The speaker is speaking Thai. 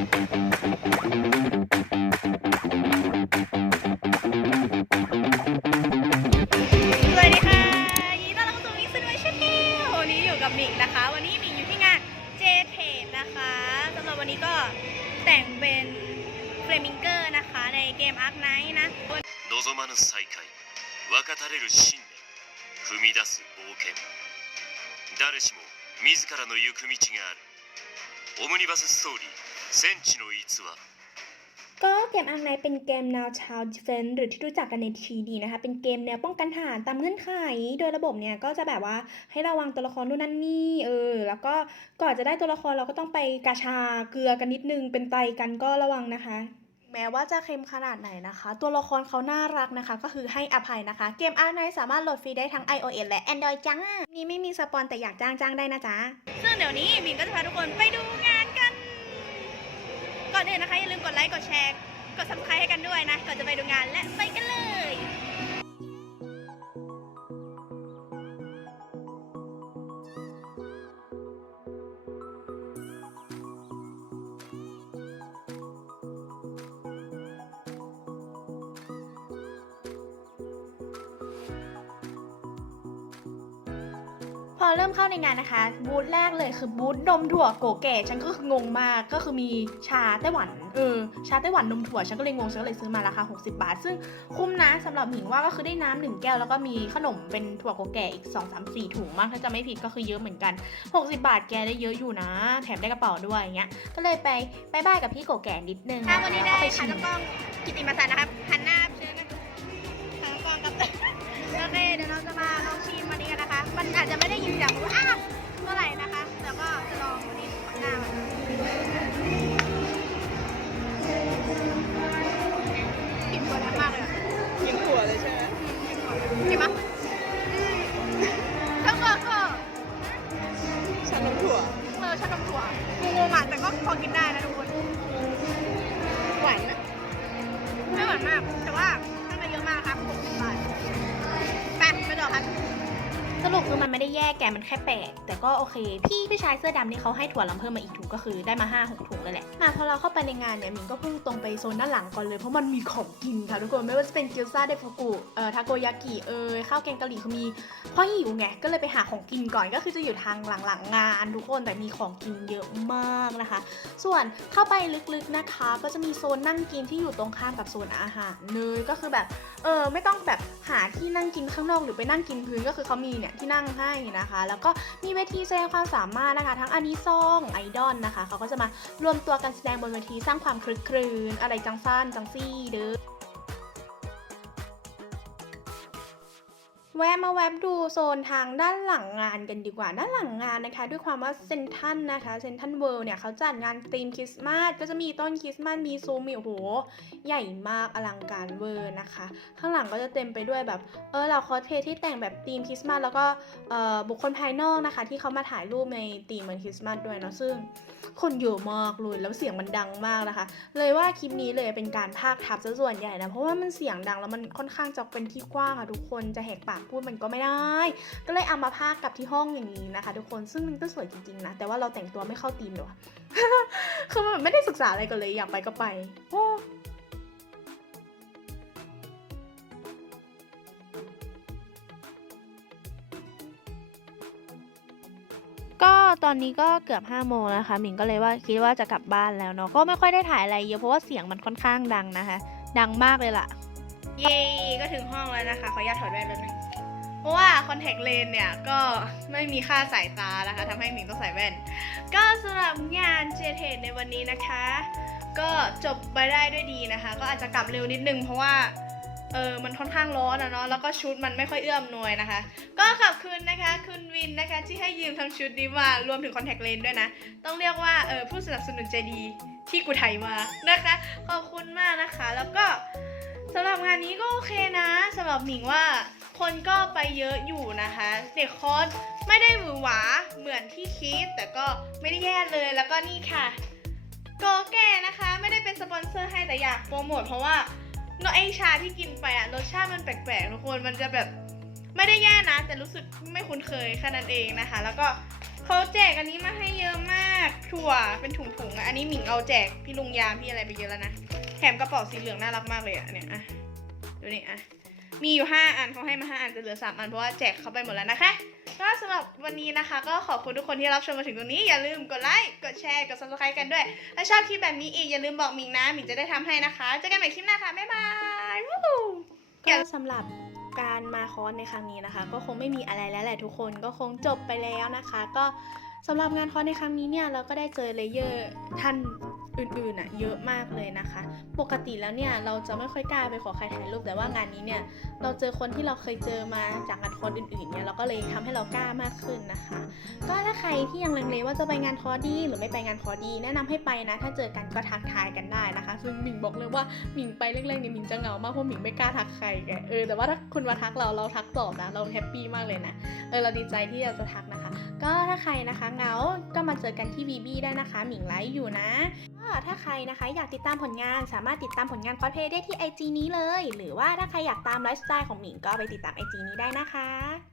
สวัสดีค่ะยินดีต้อนรับเข้าสู่มิกซ์ด้วยชาแนลวันนี้อยู่กับหมิงนะคะ วันนี้หมิงอยู่ที่งาน J t r a d นะคะสำหรับวันนี้ก็แต่งเป็นเฟลมิงเกอร์นะคะ ในเกม Ark Knight นะ 望まぬ再会分かたれる信念踏み出す冒険誰しも自らの行く道があるオムニバスストーリー 戦地の逸話 ก็เกมอังไนเป็นเกมแนวชาวดิเฟนหรือที่รู้จักกันในทีดีนะคะ เป็นเกมแนวป้องกันทหารตามเงื่อนไข โดยระบบเนี่ยก็จะแบบว่าให้ระวังตัวละครนู่นนั่นนี่เออ แล้วก็ก่อนจะได้ตัวละครเราก็ต้องไปกาชาเกลือกันนิดนึง เป็นไตกันก็ระวังนะคะ แม้ว่าจะเค็มขนาดไหนนะคะ ตัวละครเขาน่ารักนะคะ ก็คือให้อภัยนะคะ เกมอาร์ไนสามารถโหลดฟรีได้ทั้ง iOS และ Android จ้า นี่ไม่มีสปอนแต่อยากจ้างจ้างได้นะจ๊ะ ซึ่งเดี๋ยวนี้บินก็จะพาทุกคนไปดูงาน ก่อนอื่นนะคะอย่าลืมกดไลค์ กดแชร์ กด subscribe ให้กันด้วยนะ ก่อนจะไปดูงานและไปกันเลย พอเริ่มเข้าในงานนะคะ บูธแรกเลยคือบูธนมถั่วโกแก่ฉันก็คืองงมากก็คือมีชาไต้หวันเออชาไต้หวันนมถั่วฉันก็เลยงงฉันก็เลยซื้อมาราคา 60 บาท ซึ่งคุ้มนะสำหรับหมิงว่าก็คือได้น้ำหนึ่งแก้วแล้วก็มีขนมเป็นถั่วโกแก่อีก 2 3 4 ถุงมากถ้าจะไม่ผิดก็คือเยอะเหมือนกัน 60 บาทแกได้เยอะอยู่นะ แถมได้กระเป๋าด้วยอย่างเงี้ยก็เลยไปบายบายกับพี่โกแก่นิดนึงค่ะวันนี้ได้แล้วก็ไปค่ะชิมน้องกล้องกิติมาสันนะครับหันน้า งอะแต่ก็พอกินได้นะทุกคน สรุปคือมันไม่ได้แย่แกมันแค่แปลกแต่ก็โอเค พี่พี่ชายเสื้อดำนี่เขาให้ถั่วลำเพิ่มมาอีกถุงก็คือได้มา 5 6ถุงเลยแหละ มาพอเราเข้าไปในงานเนี่ยมิงก็พุ่งตรงไปโซนด้านหลังก่อนเลยเพราะมันมีของกินค่ะทุกคนไม่ว่าจะเป็นเกี๊ยวซาเดฟกุเอ่อทาโกยากิเอ่ยข้าวแกงกะหรี่คือมีเพราะหิวไงก็เลยไปหาของกินก่อนก็คือจะอยู่ทางหลังๆงานทุกคนแต่มีของกินเยอะมากนะคะ ส่วนเข้าไปลึกๆนะคะ ก็จะมีโซนนั่งกินที่อยู่ตรงข้ามกับโซนอาหารเลยก็คือแบบเออไม่ต้องแบบหาที่นั่งกินข้างนอกหรือไปนั่งกินพื้นก็คือเขามีเนี่ยที่นั่งให้นะคะ แล้วก็มีเวทีแสดงความสามารถนะคะ ทั้งอานิซองไอดอลนะคะเขาก็จะมารวมตัวกันแสดงบนเวทีสร้างความคลึกครื้นอะไรจังสั้นจังซี่เด้อ แวะมาแวบดูโซนทางด้านหลังงานกันดีกว่า ด้านหลังงานนะคะ ด้วยความว่าเซนทันนะคะเซนทันเวิลด์เนี่ยเขาจัดงานธีมคริสต์มาสก็จะมีต้นคริสต์มาสมีซูมมีโอ้โหใหญ่มากอลังการเวอร์นะคะ ข้างหลังก็จะเต็มไปด้วยแบบเออเราคอสเพย์ที่แต่งแบบธีมคริสต์มาสแล้วก็เอ่อบุคคลภายนอกนะคะ ที่เขามาถ่ายรูปในธีมเหมือนคริสต์มาสด้วยเนาะซึ่งคนเยอะมากเลยแล้วเสียงมันดังมากนะคะ เลยว่าคลิปนี้เลยเป็นการพากทับซะส่วนใหญ่นะเพราะว่ามันเสียงดังแล้วมันค่อนข้างจะเป็นที่กว้างค่ะทุกคนจะแหกปากพูดมันก็ไม่ได้ ก็เลยเอามาพากย์กับที่ห้องอย่างนี้นะคะ ทุกคนซึ่งมันก็สวยจริงๆนะ แต่ว่าเราแต่งตัวไม่เข้าธีมเลยว่ะคือมันไม่ได้ศึกษาอะไรกันเลยอยากไปก็ไปโอ้ก็ตอนนี้ก็เกือบ5โมงแล้วนะคะหมิงก็เลยว่าคิดว่าจะกลับบ้านแล้วเนาะก็ไม่ค่อยได้ถ่ายอะไรเยอะเพราะว่าเสียงมันค่อนข้างดังนะคะ ดังมากเลยล่ะ เย้ก็ถึงห้องแล้วนะคะ ขออนุญาตถอดแว่นแป๊บนึง เพราะว่าคอนแทคเลนส์เนี่ยก็ไม่มีค่าสายตานะคะทำให้หมิงต้องใส่แว่น ก็สำหรับงานเจเทในวันนี้นะคะ ก็จบไปได้ด้วยดีนะคะ ก็อาจจะกลับเร็วนิดนึงเพราะว่าเออมันค่อนข้างร้อนอะเนาะ แล้วก็ชุดมันไม่ค่อยเอื้อมหน่วยนะคะ ก็ขอบคุณนะคะคุณวินนะคะที่ให้ยืมทั้งชุดนี้มารวมถึงคอนแทคเลนส์ด้วยนะ ต้องเรียกว่าเออผู้สนับสนุนใจดีที่กูไทยมานะคะ ขอบคุณมากนะคะ แล้วก็สำหรับงานนี้ก็โอเคนะสำหรับหมิงว่า คนก็ไปเยอะอยู่นะคะ เด็กคอร์สไม่ได้หวือหวาเหมือนที่คิด แต่ก็ไม่ได้แย่เลยแล้วก็นี่ค่ะโกแก่นะคะไม่ได้เป็นสปอนเซอร์ให้แต่อยากโปรโมทเพราะว่าเนอะไอชาที่กินไปอะรสชาติมันแปลกๆทุกคนมันจะแบบไม่ได้แย่นะ แต่รู้สึกไม่คุ้นเคยแค่นั้นเองนะคะ แล้วก็เขาแจกอันนี้มาให้เยอะมากถั่วเป็นถุงๆอะอันนี้หมิงเอาแจกพี่ลุงยามพี่อะไรไปเยอะแล้วนะแถมกระเป๋าสีเหลืองน่ารักมากเลยอะเนี่ยอะดูนี่อะ มีอยู่ 5 อันเขาให้มา 5 อันจะเหลือ 3 อันเพราะว่าแจกเขาไปหมดแล้วนะคะก็สำหรับวันนี้นะคะ ก็ขอบคุณทุกคนที่รับชมมาถึงตรงนี้อย่าลืมกดไลค์กดแชร์กด subscribe กันด้วย ถ้าชอบคลิปแบบนี้อีกอย่าลืมบอกหมิงนะหมิงจะได้ทำให้นะคะเจอกันใหม่คลิปหน้าค่ะบ๊ายบายวู้ก็สำหรับการมาคอร์สในครั้งนี้นะคะ ก็คงไม่มีอะไรแล้วแหละทุกคนก็คงจบไปแล้วนะคะ ก็สำหรับงานคอร์สในครั้งนี้เนี่ยเราก็ได้เจอเลเยอร์ท่าน อื่นๆอะเยอะมากเลยนะคะ ปกติแล้วเนี่ยเราจะไม่ค่อยกล้าไปขอใครถ่ายรูปแต่ว่างานนี้เนี่ยเราเจอคนที่เราเคยเจอมาจากงานคอร์สอื่นๆเนี่ยเราก็เลยทำให้เรากล้ามากขึ้นนะคะ ก็ถ้าใครที่ยังลังเลว่าจะไปงานคอร์สดีหรือไม่ไปงานคอร์สดี แนะนำให้ไปนะ ถ้าเจอกันก็ทักทายกันได้นะคะ ซึ่งหมิงบอกเลยว่าหมิงไปแรกๆเนี่ยหมิงจะเหงามากเพราะหมิงไม่กล้าทักใครแกเออแต่ว่าถ้าคุณมาทักเราเราทักตอบนะเราแฮปปี้มากเลยนะเออเราดีใจที่เราจะทักนะคะก็ถ้าใครนะคะเหงา ก็มาเจอกันที่บีบีได้นะคะ หมิงไลฟ์อยู่นะก็ถ้าใครนะคะอยากติดตามผลงานสามารถติดตามผลงานคอสเพลย์ได้ที่ IG นี้เลย หรือว่าถ้าใครอยากตามไลฟ์สไตล์ของหมิงก็ไปติดตาม IG นี้ได้นะคะ